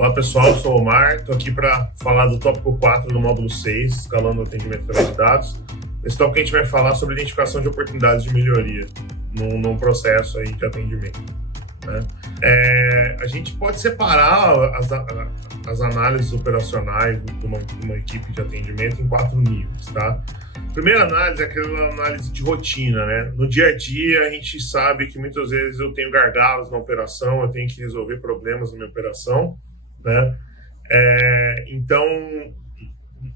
Olá pessoal, eu sou o Omar, estou aqui para falar do tópico 4 do módulo 6, escalando o atendimento através de dados. Nesse tópico a gente vai falar sobre identificação de oportunidades de melhoria num processo aí de atendimento, né? A gente pode separar as análises operacionais de uma equipe de atendimento em 4 níveis, tá? Primeira análise é aquela análise de rotina, né? No dia a dia, a gente sabe que muitas vezes eu tenho gargalos na operação, eu tenho que resolver problemas na minha operação, né? Então,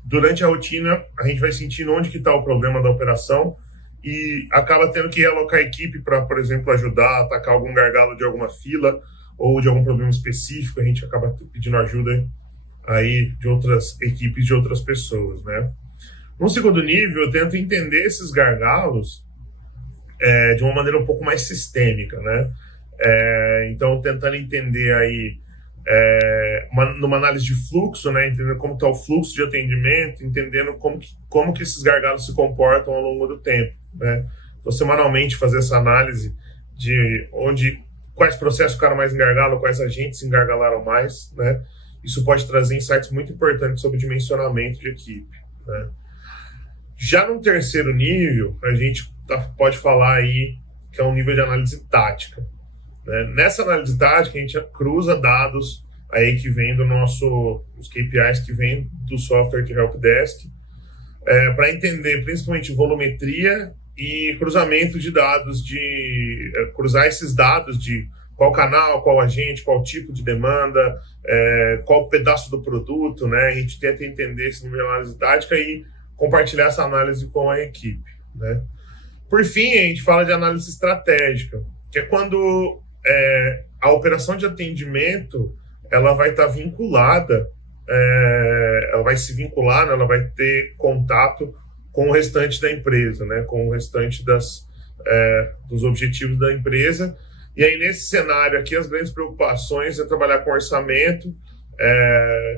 durante a rotina, a gente vai sentindo onde que está o problema da operação e acaba tendo que realocar a equipe para, por exemplo, ajudar a atacar algum gargalo de alguma fila ou de algum problema específico. A gente acaba pedindo ajuda aí de outras equipes, de outras pessoas, né? No segundo nível, eu tento entender esses gargalos de uma maneira um pouco mais sistêmica, né? Então, tentando entender aí numa análise de fluxo, né, entendendo como está o fluxo de atendimento, entendendo como que esses gargalos se comportam ao longo do tempo, né? Então, semanalmente fazer essa análise de quais processos ficaram mais em gargalo, quais agentes se engargalaram mais, né? Isso pode trazer insights muito importantes sobre dimensionamento de equipe, né? Já no terceiro nível, a gente pode falar aí que é um nível de análise tática, né? Nessa análise tática, a gente cruza dados aí que vem os KPIs que vem do software de Helpdesk, para entender principalmente volumetria e cruzamento de dados, cruzar esses dados de qual canal, qual agente, qual tipo de demanda, qual pedaço do produto, né? A gente tenta entender esse nível de análise tática e compartilhar essa análise com a equipe, né? Por fim, a gente fala de análise estratégica, que é quando a operação de atendimento ela vai estar vinculada, ela vai se vincular, né? Ela vai ter contato com o restante da empresa, né? Com o restante dos objetivos da empresa. E aí, nesse cenário aqui, as grandes preocupações é trabalhar com orçamento,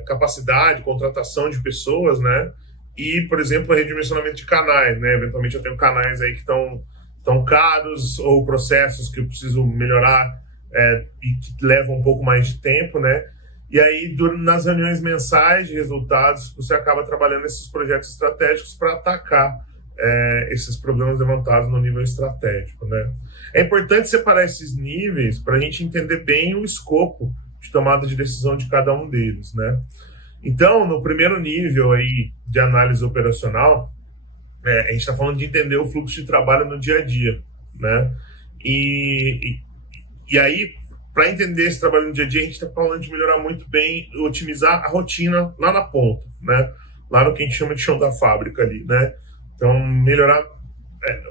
capacidade, contratação de pessoas, né? E, por exemplo, redimensionamento de canais, né? Eventualmente eu tenho canais aí que estão caros ou processos que eu preciso melhorar e que levam um pouco mais de tempo, né? E aí, nas reuniões mensais de resultados, você acaba trabalhando esses projetos estratégicos para atacar esses problemas levantados no nível estratégico, né? É importante separar esses níveis para a gente entender bem o escopo de tomada de decisão de cada um deles, né? Então, no primeiro nível aí de análise operacional, a gente está falando de entender o fluxo de trabalho no dia a dia, né? E aí, para entender esse trabalho no dia a dia, a gente está falando de melhorar muito bem, otimizar a rotina lá na ponta, né? Lá no que a gente chama de chão da fábrica ali, né? Então, melhorar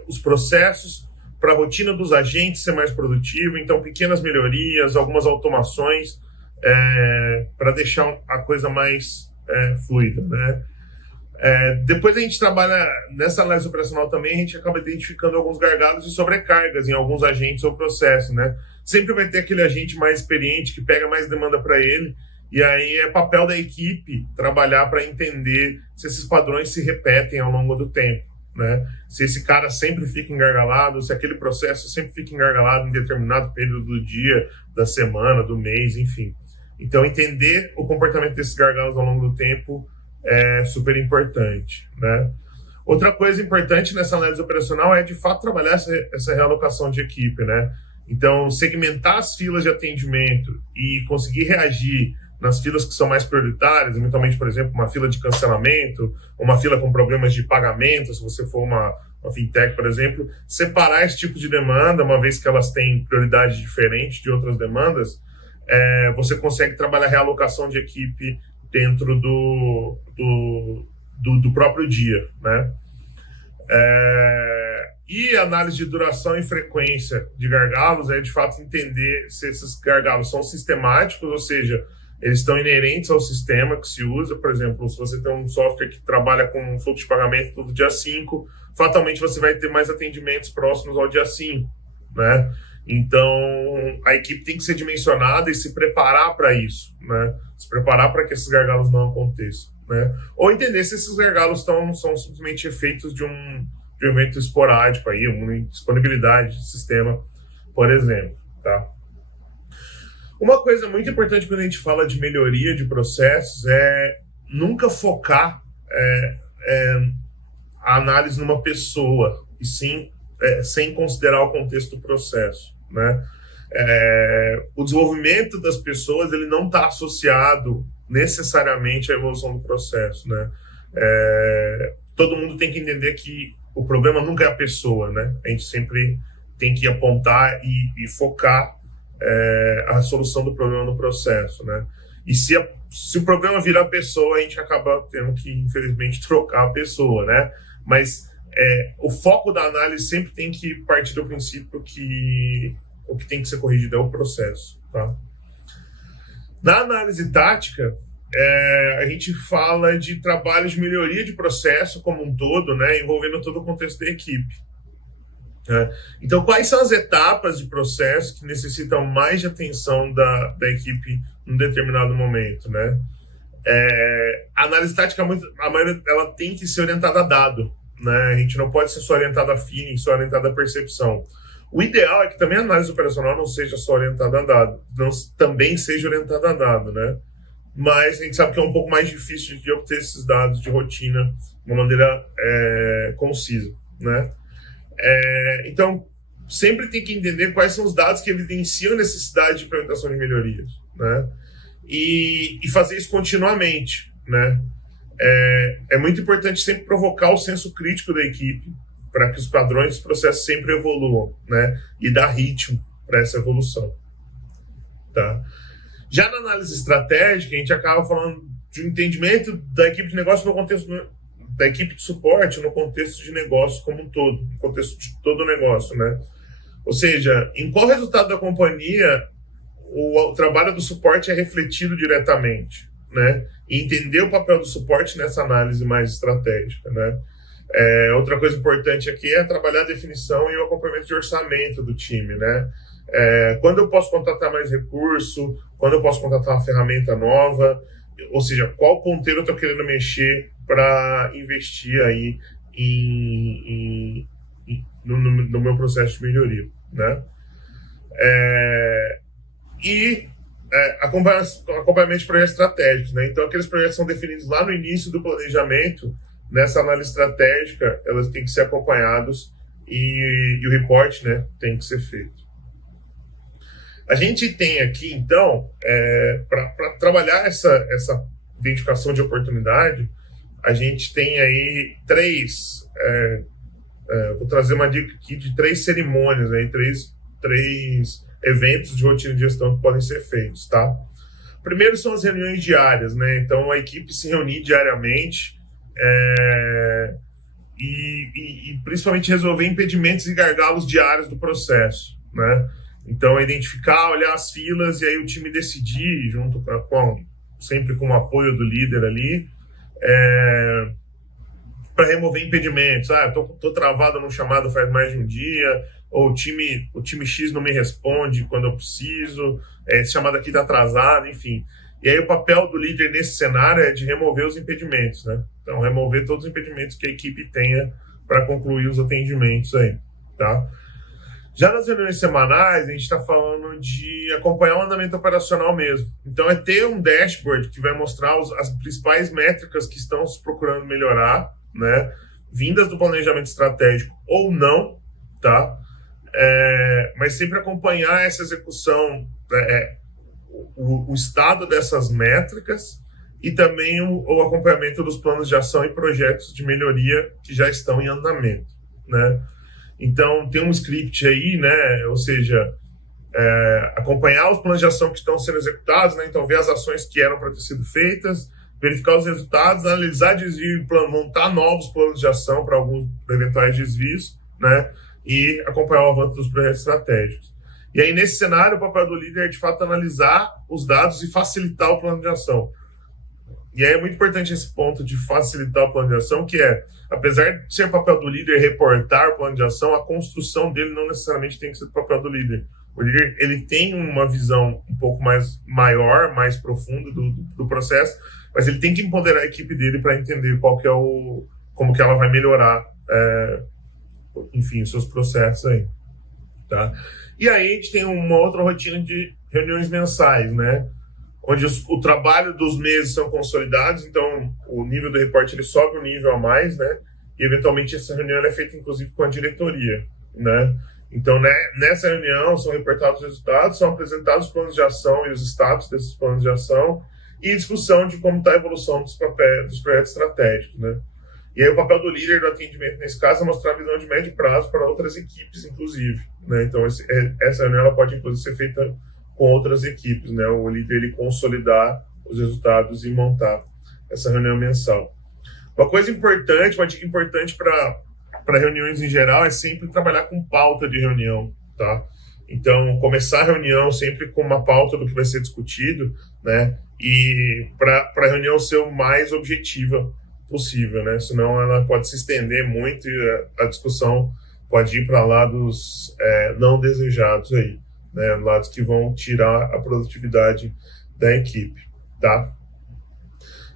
os processos para a rotina dos agentes ser mais produtiva. Então, pequenas melhorias, algumas automações, para deixar a coisa mais fluida, né? Depois a gente trabalha nessa análise operacional também, a gente acaba identificando alguns gargalos e sobrecargas em alguns agentes ou processos, né? Sempre vai ter aquele agente mais experiente que pega mais demanda para ele, e aí é papel da equipe trabalhar para entender se esses padrões se repetem ao longo do tempo, né? Se esse cara sempre fica engargalado, se aquele processo sempre fica engargalado em determinado período do dia, da semana, do mês, enfim. Então, entender o comportamento desses gargalos ao longo do tempo é super importante, né? Outra coisa importante nessa análise operacional é, de fato, trabalhar essa realocação de equipe, né? Então, segmentar as filas de atendimento e conseguir reagir nas filas que são mais prioritárias, eventualmente, por exemplo, uma fila de cancelamento, uma fila com problemas de pagamento, se você for uma fintech, por exemplo, separar esse tipo de demanda, uma vez que elas têm prioridade diferente de outras demandas, você consegue trabalhar a realocação de equipe dentro do próprio dia, né? E análise de duração e frequência de gargalos é, de fato, entender se esses gargalos são sistemáticos, ou seja, eles estão inerentes ao sistema que se usa. Por exemplo, se você tem um software que trabalha com um fluxo de pagamento todo dia 5, fatalmente você vai ter mais atendimentos próximos ao dia 5, né? Então, a equipe tem que ser dimensionada e se preparar para isso, né? Se preparar para que esses gargalos não aconteçam, né? Ou entender se esses gargalos são simplesmente efeitos de um evento esporádico, aí, uma disponibilidade de sistema, por exemplo, tá? Uma coisa muito importante quando a gente fala de melhoria de processos é nunca focar a análise numa pessoa, e sim sem considerar o contexto do processo, né? O desenvolvimento das pessoas ele não está associado necessariamente à evolução do processo, né? Todo mundo tem que entender que o problema nunca é a pessoa, né? A gente sempre tem que apontar e focar a solução do problema no processo, né? E se o problema virar a pessoa, a gente acaba tendo que, infelizmente, trocar a pessoa, né? Mas o foco da análise sempre tem que partir do princípio que o que tem que ser corrigido é o processo, tá? Na análise tática, a gente fala de trabalhos de melhoria de processo como um todo, né, envolvendo todo o contexto da equipe. Então, quais são as etapas de processo que necessitam mais de atenção da equipe em um determinado momento, né? A análise tática, a maioria, ela tem que ser orientada a dado, né? A gente não pode ser só orientada a feeling, só orientada a percepção. O ideal é que também a análise operacional não seja só orientada a dado, também seja orientada a dado, né? Mas a gente sabe que é um pouco mais difícil de obter esses dados de rotina de uma maneira concisa, né? Então, sempre tem que entender quais são os dados que evidenciam a necessidade de implementação de melhorias, né? E fazer isso continuamente, né? É muito importante sempre provocar o senso crítico da equipe para que os padrões dos processos sempre evoluam, né? E dar ritmo para essa evolução, tá? Já na análise estratégica, a gente acaba falando de um entendimento da equipe de negócio no contexto da equipe de suporte, no contexto de negócio como um todo, no contexto de todo o negócio, né? Ou seja, em qual resultado da companhia o trabalho do suporte é refletido diretamente, né? E entender o papel do suporte nessa análise mais estratégica, né? Outra coisa importante aqui é trabalhar a definição e o acompanhamento de orçamento do time, né? Quando eu posso contratar mais recurso, quando eu posso contratar uma ferramenta nova, ou seja, qual ponteiro eu estou querendo mexer para investir aí no meu processo de melhoria, né? Acompanhamento de projetos estratégicos, né? Então, aqueles projetos são definidos lá no início do planejamento, nessa análise estratégica, elas têm que ser acompanhados e o reporte, né, tem que ser feito. A gente tem aqui, então, para trabalhar essa identificação de oportunidade, a gente tem aí vou trazer uma dica aqui de 3 cerimônias, aí, três eventos de rotina de gestão que podem ser feitos, tá? Primeiro são as reuniões diárias, né? Então, a equipe se reunir diariamente e principalmente resolver impedimentos e gargalos diários do processo, né? Então, identificar, olhar as filas e aí o time decidir, junto sempre com o apoio do líder ali, para remover impedimentos. Tô travado no chamado faz mais de um dia, ou o time X não me responde quando eu preciso, esse chamado aqui está atrasado, enfim. E aí o papel do líder nesse cenário é de remover os impedimentos, né? Então, remover todos os impedimentos que a equipe tenha para concluir os atendimentos aí, tá? Já nas reuniões semanais, a gente está falando de acompanhar o andamento operacional mesmo. Então, é ter um dashboard que vai mostrar as principais métricas que estão se procurando melhorar, né? Vindas do planejamento estratégico ou não, tá? Mas sempre acompanhar essa execução, o estado dessas métricas e também o acompanhamento dos planos de ação e projetos de melhoria que já estão em andamento, né? Então, tem um script aí, né? Ou seja, acompanhar os planos de ação que estão sendo executados, né? Então, ver as ações que eram para ter sido feitas, verificar os resultados, analisar desvio e montar novos planos de ação para alguns eventuais desvios, né? E acompanhar o avanço dos projetos estratégicos. E aí, nesse cenário, o papel do líder é, de fato, analisar os dados e facilitar o plano de ação. E aí é muito importante esse ponto de facilitar o plano de ação, que apesar de ser papel do líder reportar o plano de ação, a construção dele não necessariamente tem que ser do papel do líder. O líder, ele tem uma visão um pouco mais maior, mais profunda do processo, mas ele tem que empoderar a equipe dele para entender como que ela vai melhorar, enfim, os seus processos aí, tá? E aí a gente tem uma outra rotina de reuniões mensais, né? Onde o trabalho dos meses são consolidados, então o nível do reporte ele sobe um nível a mais, né? E eventualmente essa reunião é feita inclusive com a diretoria, né? Então, né, nessa reunião são reportados os resultados, são apresentados os planos de ação e os status desses planos de ação e discussão de como está a evolução dos projetos estratégicos, né? E aí o papel do líder do atendimento, nesse caso, é mostrar a visão de médio prazo para outras equipes, inclusive, né? Então, essa reunião ela pode, inclusive, ser feita com outras equipes, né? O líder ele consolidar os resultados e montar essa reunião mensal. Uma coisa importante, uma dica importante para reuniões em geral é sempre trabalhar com pauta de reunião, tá? Então, começar a reunião sempre com uma pauta do que vai ser discutido, né? E para a reunião ser o mais objetiva possível, né? Senão ela pode se estender muito e a discussão pode ir para lados não desejados aí, né? Lados que vão tirar a produtividade da equipe, tá?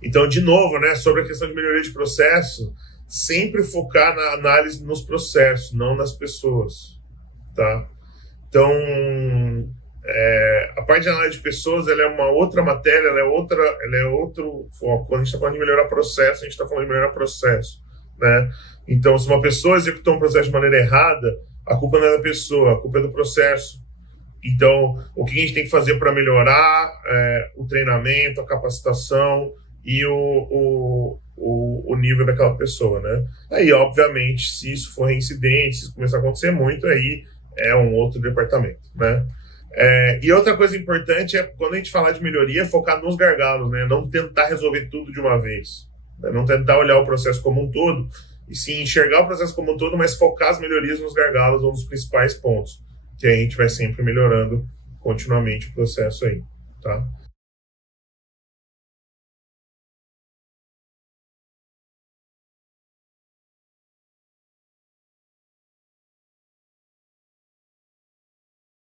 Então, de novo, né, sobre a questão de melhoria de processo, sempre focar na análise nos processos, não nas pessoas, tá? Então, a parte de análise de pessoas, ela é uma outra matéria, ela é outro foco. Quando a gente está falando de melhorar processo, a gente está falando de melhorar processo, né? Então, se uma pessoa executou um processo de maneira errada, a culpa não é da pessoa, a culpa é do processo. Então, o que a gente tem que fazer para melhorar o treinamento, a capacitação e o nível daquela pessoa, né? Aí, obviamente, se isso for reincidente, se isso começar a acontecer muito, aí é um outro departamento, né? E outra coisa importante é, quando a gente falar de melhoria, focar nos gargalos, né? Não tentar resolver tudo de uma vez, né? Não tentar olhar o processo como um todo, e sim enxergar o processo como um todo, mas focar as melhorias nos gargalos ou nos principais pontos, que a gente vai sempre melhorando continuamente o processo aí, tá?